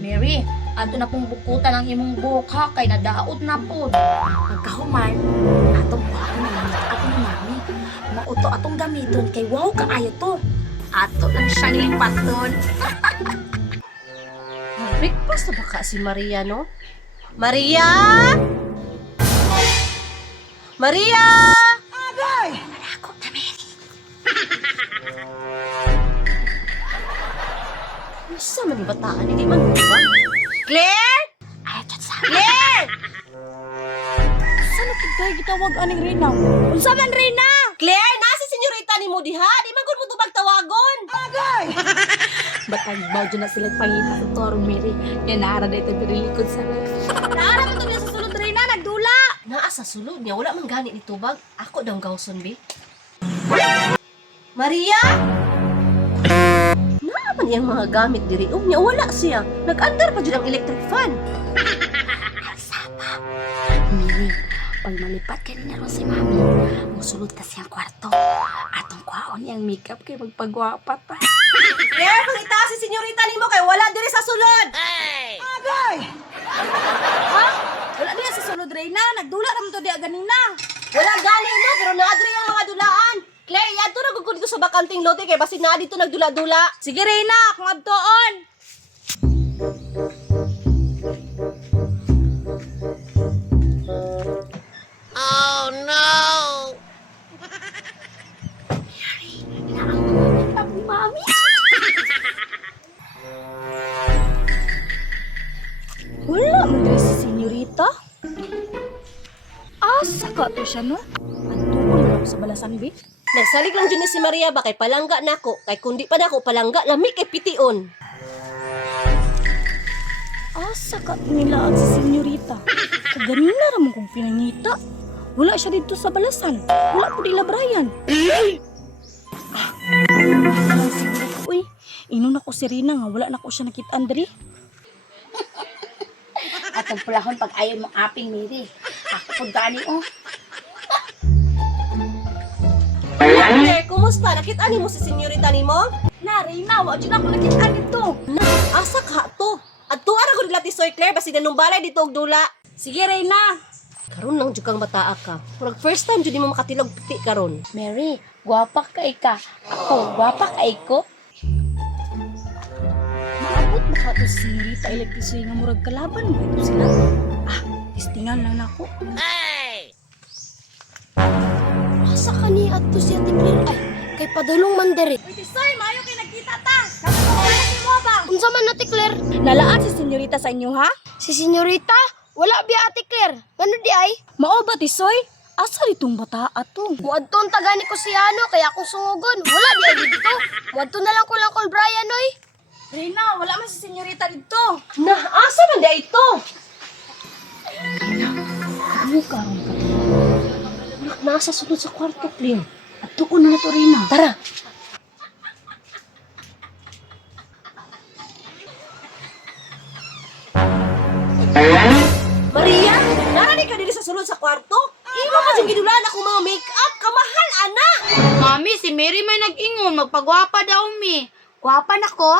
Mary, ato na pong bukutan ang imong buhok ha, kay nadaot na po. Pagkahuman, atong buhaton ng atong mami. Mauto atong gamiton kay wow kaayo to. Ato lang siyang lipaton. Breakfast na baka si Maria, no? Maria! Maria! Ako na Mary. Isa man yung bataan, hindi man ba? Claire! Ayaw dyan sa Claire! Saan tayo gitawag aning Rina? Unsa man Rina? Claire, nasi senyorita ni mo diha? Di man gud mo to magtawagon. Batang baw dyan na sila pangita sa torong Mary. Yan naara na ito birilikod sa Naara mo to niya sa sulod Rina, nagdula. Naa sa sulod niya, wala man gani ni tubag. Ako daw gawson, be. Maria! Naa man iyang mga gamit diri. Niya wala siya. Nag-andar pa dyan ang electric fan. Mary, pag malipat ka rin naroon si mami, musulod ka siyang kwarto. Atong kwaon yung makeup kay magpagwapa pa. Claire, pangita si senyorita ni mo kay wala diri sa sulod. Wala niya sa sulod Reyna, nagdula naman to diya ganina. Wala gani no, pero naadri ang mga dulaan. Claire, yan to nagugod ko sa bakanting lote kay basi na dito nagdula-dula. Sige Reyna, kung adtoon. Ang mami. Wala man diri si senyorita. Asa ka to siya no? Antuon lang sa balasan bi. Nagsalig lang dyan ni si Maria ba kay palangga nako. Kay kundi pa nako palangga lami kay pitiun. Asa ka nilaan si senyorita. Kaganina ramon kong pinangita. Wala siya dito sa balasan. Wala po nila Brian. Uy, inon ako si Rina nga wala na ko siya nakitaan diri. Atong pulahon pag ayaw mong aping Mary. Ako po gani oh. Claire, kumusta? Nakita ni mo si senyorita ni mo? Na Rina, wa dyan ako nakitaan dito. Na, asa ka to? At tuwa ra ko nila tisoy Claire basi nanumbalay dito og dula. Sige Rina. Karon lang jud kang bataa ka. Murag first time jud mo makatilog piti karon. Mary, gwapa kay ka. Ako, gwapa kay ko. Maabot ba ka to si Rita Electrisoy nga murag kalaban ba ito sila? Tistingan lang nako. Asa ka ni adto si Ate Claire? Ay, kay padulong man diri. Uy, Tisoy, maayo kay nagkita ta. Kapag mo ba? Unsa man Ate Claire? Lalaan si senyorita sa inyo ha? Si senyorita? Wala biya Ate Claire. Ngano di ay? Mao ba Tisoy? Asa ditong bata ato? Muadton tagani ko si ano kaya akong sungugon. Wala di ay dito. Muadton na lang ko lang call Brian oy. Rina, wala man si senyorita dito. Na, asa man di ito? Ano ka ron ka? Nasa sunod sa kwarto, Claire. At tuon na to Rina. Tara. Maria, narani ka dili sa sulod sa kwarto? Imo pa yung gidulaan ako mga make-up. Kamahal, ana. Mami, si Mary may nag-ingon, magpagwapa daw mi. Gwapa na ko?